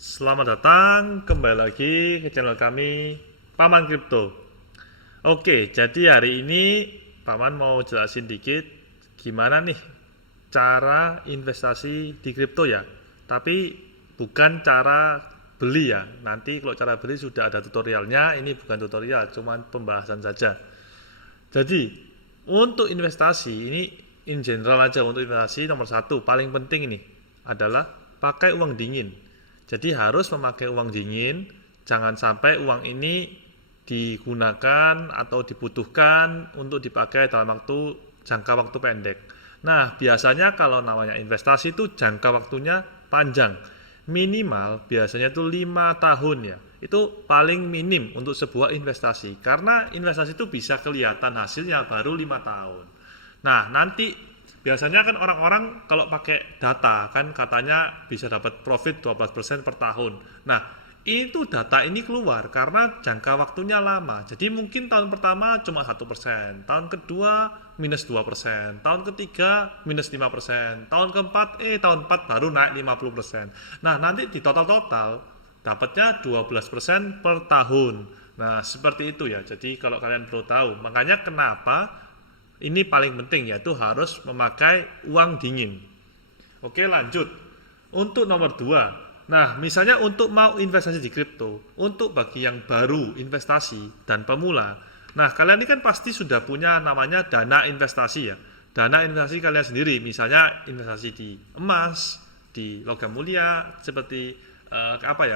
Selamat datang kembali lagi ke channel kami Paman Kripto. Oke, jadi hari ini Paman mau jelasin dikit gimana nih cara investasi di kripto ya. Tapi bukan cara beli ya. Nanti kalau cara beli sudah ada tutorialnya, ini bukan tutorial, cuman pembahasan saja. Jadi untuk investasi ini in general aja, untuk investasi nomor satu paling penting ini adalah pakai uang dingin. Jadi harus memakai uang dingin, jangan sampai uang ini digunakan atau dibutuhkan untuk dipakai dalam jangka waktu pendek. Nah, biasanya kalau namanya investasi itu jangka waktunya panjang. Minimal biasanya itu 5 tahun ya. Itu paling minim untuk sebuah investasi. Karena investasi itu bisa kelihatan hasilnya baru 5 tahun. Nah, nanti biasanya kan orang-orang kalau pakai data kan katanya bisa dapat profit 12% per tahun. Nah, itu data ini keluar karena jangka waktunya lama. Jadi mungkin tahun pertama cuma 1%, tahun kedua minus 2%, tahun ketiga minus 5%, tahun keempat tahun 4 baru naik 50%. Nah, nanti di total-total dapatnya 12% per tahun. Nah, seperti itu ya. Jadi kalau kalian perlu tahu, makanya kenapa ini paling penting, yaitu harus memakai uang dingin. Oke, lanjut. Untuk nomor 2. Nah, misalnya untuk mau investasi di kripto, untuk bagi yang baru investasi dan pemula. Nah, kalian ini kan pasti sudah punya namanya dana investasi ya. Dana investasi kalian sendiri, misalnya investasi di emas, di logam mulia, seperti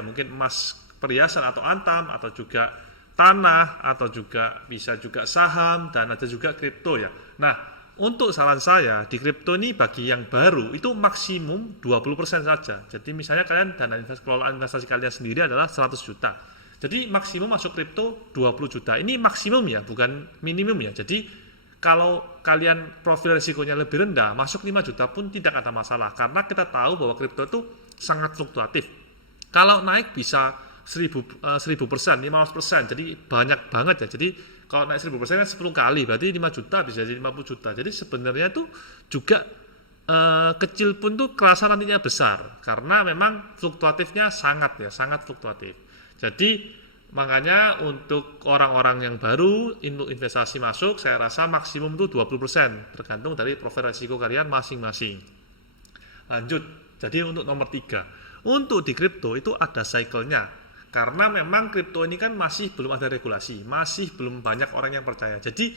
mungkin emas perhiasan atau antam, atau juga tanah, atau juga bisa juga saham, dan ada juga kripto ya. Nah, untuk saran saya di kripto ini bagi yang baru itu maksimum 20% saja. Jadi misalnya kalian dana kelolaan investasi kalian sendiri adalah 100 juta. Jadi maksimum masuk kripto 20 juta. Ini maksimum ya, bukan minimum ya. Jadi kalau kalian profil risikonya lebih rendah, masuk 5 juta pun tidak ada masalah. Karena kita tahu bahwa kripto itu sangat fluktuatif. Kalau naik bisa 1000%, 15%, jadi banyak banget ya. Jadi kalau naik 1000% kan 10 kali, berarti 5 juta bisa jadi 50 juta. Jadi sebenarnya tuh juga kecil pun tuh kerasa nantinya besar, karena memang fluktuatifnya sangat fluktuatif. Jadi makanya untuk orang-orang yang baru untuk investasi masuk, saya rasa maksimum tuh 20%, tergantung dari profil risiko kalian masing-masing. Lanjut, jadi untuk nomor 3, untuk di kripto itu ada cycle-nya. Karena memang kripto ini kan masih belum ada regulasi, masih belum banyak orang yang percaya. Jadi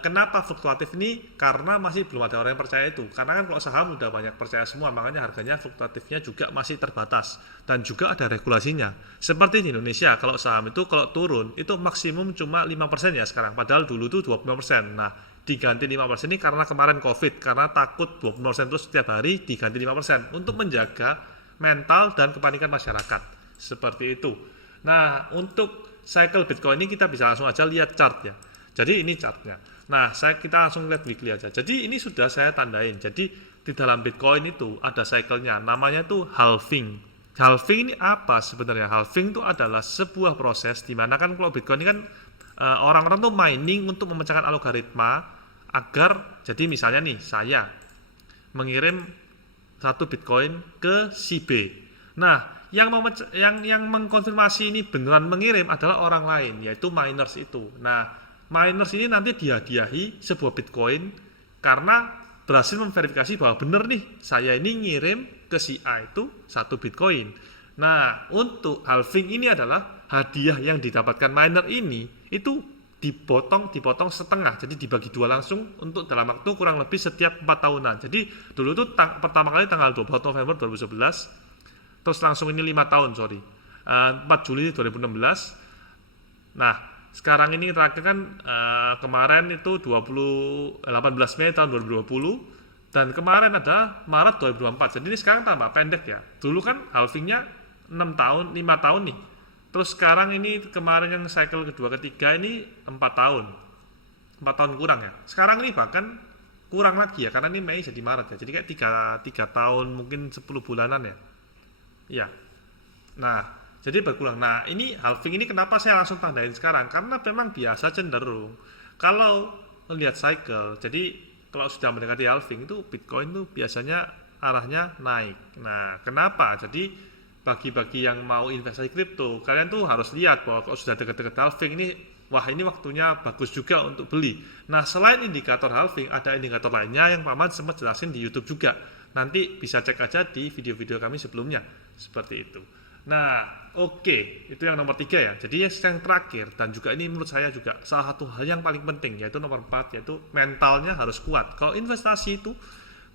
kenapa fluktuatif ini? Karena masih belum ada orang yang percaya itu. Karena kan kalau saham udah banyak percaya semua, makanya harganya fluktuatifnya juga masih terbatas. Dan juga ada regulasinya. Seperti di Indonesia, kalau saham itu kalau turun, itu maksimum cuma 5% ya sekarang. Padahal dulu tuh 25%. Nah, diganti 5% ini karena kemarin COVID. Karena takut 20% terus setiap hari diganti 5%. Untuk menjaga mental dan kepanikan masyarakat. Seperti itu. Nah, untuk cycle Bitcoin ini kita bisa langsung aja lihat chart ya. Jadi ini chartnya. Nah, kita langsung lihat weekly aja. Jadi ini sudah saya tandain. Jadi di dalam Bitcoin itu ada cycle-nya. Namanya itu halving. Halving ini apa sebenarnya? Halving itu adalah sebuah proses di mana kan kalau Bitcoin ini kan orang-orang tuh mining untuk memecahkan algoritma agar, jadi misalnya nih saya mengirim satu Bitcoin ke si B. Nah, yang mengkonfirmasi ini beneran mengirim adalah orang lain, yaitu miners itu. Nah, miners ini nanti dihadiahi sebuah Bitcoin karena berhasil memverifikasi bahwa bener nih, saya ini ngirim ke si A itu satu Bitcoin. Nah, untuk halving ini adalah hadiah yang didapatkan miner ini itu dipotong setengah, jadi dibagi dua langsung untuk dalam waktu kurang lebih setiap 4 tahunan. Jadi dulu itu pertama kali tanggal 24 November 2011, terus langsung ini 5 tahun 4 Juli 2016. Nah, sekarang ini terakhir kan kemarin itu 18 Mei tahun 2020, dan kemarin ada Maret 2024. Jadi ini sekarang tambah pendek ya. Dulu kan halvingnya 5 tahun nih. Terus sekarang ini kemarin yang cycle kedua ketiga ini 4 tahun. 4 tahun kurang ya. Sekarang ini bahkan kurang lagi ya, karena ini Mei jadi Maret ya. Jadi kayak 3 tahun mungkin 10 bulanan ya. Ya. Nah, jadi berkurang. Nah, ini halving ini kenapa saya langsung tandain sekarang? Karena memang biasa cenderung kalau melihat cycle. Jadi kalau sudah mendekati halving itu Bitcoin itu biasanya arahnya naik. Nah, kenapa? Jadi bagi-bagi yang mau investasi kripto, kalian tuh harus lihat bahwa kalau sudah dekat-dekat halving ini, wah ini waktunya bagus juga untuk beli. Nah, selain indikator halving, ada indikator lainnya yang Paman sempat jelasin di YouTube juga. Nanti bisa cek aja di video-video kami sebelumnya, seperti itu. Nah, oke, itu yang nomor 3 ya. Jadi yang terakhir, dan juga ini menurut saya juga salah satu hal yang paling penting, yaitu nomor 4, yaitu mentalnya harus kuat. Kalau investasi itu,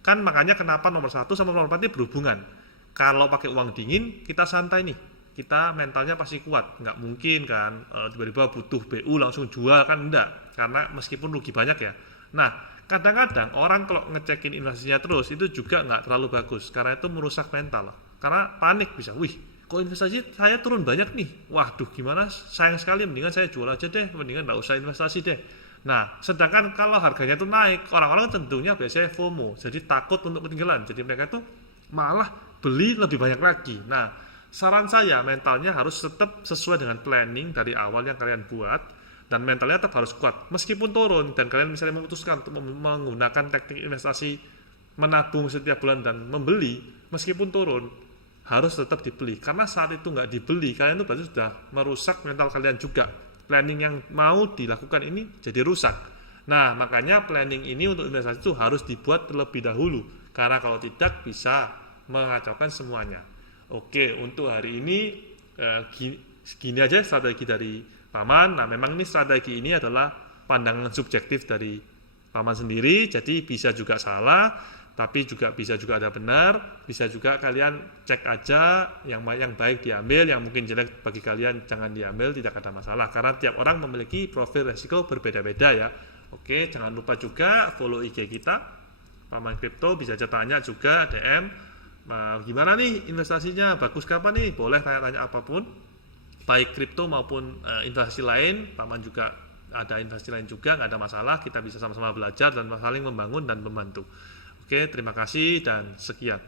kan makanya kenapa nomor 1 sama nomor 4 ini berhubungan. Kalau pakai uang dingin, kita santai nih, kita mentalnya pasti kuat. Nggak mungkin kan tiba-tiba butuh BU langsung jual, kan enggak, karena meskipun rugi banyak ya. Nah, kadang-kadang orang kalau ngecekin investasinya terus itu juga nggak terlalu bagus, karena itu merusak mental. Karena panik bisa, wih kok investasi saya turun banyak nih, waduh gimana, sayang sekali, mendingan saya jual aja deh, mendingan nggak usah investasi deh. Nah, sedangkan kalau harganya itu naik, orang-orang tentunya biasanya FOMO, jadi takut untuk ketinggalan, jadi mereka itu malah beli lebih banyak lagi. Nah, saran saya mentalnya harus tetap sesuai dengan planning dari awal yang kalian buat, dan mentalnya tetap harus kuat meskipun turun, dan kalian misalnya memutuskan untuk menggunakan teknik investasi menabung setiap bulan dan membeli meskipun turun, harus tetap dibeli, karena saat itu nggak dibeli, kalian itu berarti sudah merusak mental kalian juga. Planning yang mau dilakukan ini jadi rusak. Nah, makanya planning ini untuk investasi itu harus dibuat terlebih dahulu, karena kalau tidak bisa mengacaukan semuanya. Oke, untuk hari ini segini aja strategi dari Paman. Nah, memang ini strategi ini adalah pandangan subjektif dari Paman sendiri, jadi bisa juga salah, tapi juga bisa juga ada benar, bisa juga kalian cek aja yang baik diambil, yang mungkin jelek bagi kalian jangan diambil, tidak ada masalah, karena tiap orang memiliki profil resiko berbeda-beda ya. Oke, jangan lupa juga follow IG kita Paman Kripto, bisa aja tanya juga DM. Nah, gimana nih investasinya, bagus kapan nih, boleh tanya-tanya apapun, baik kripto maupun investasi lain. Paman juga ada investasi lain juga, nggak ada masalah, kita bisa sama-sama belajar dan saling membangun dan membantu. Oke, terima kasih dan sekian.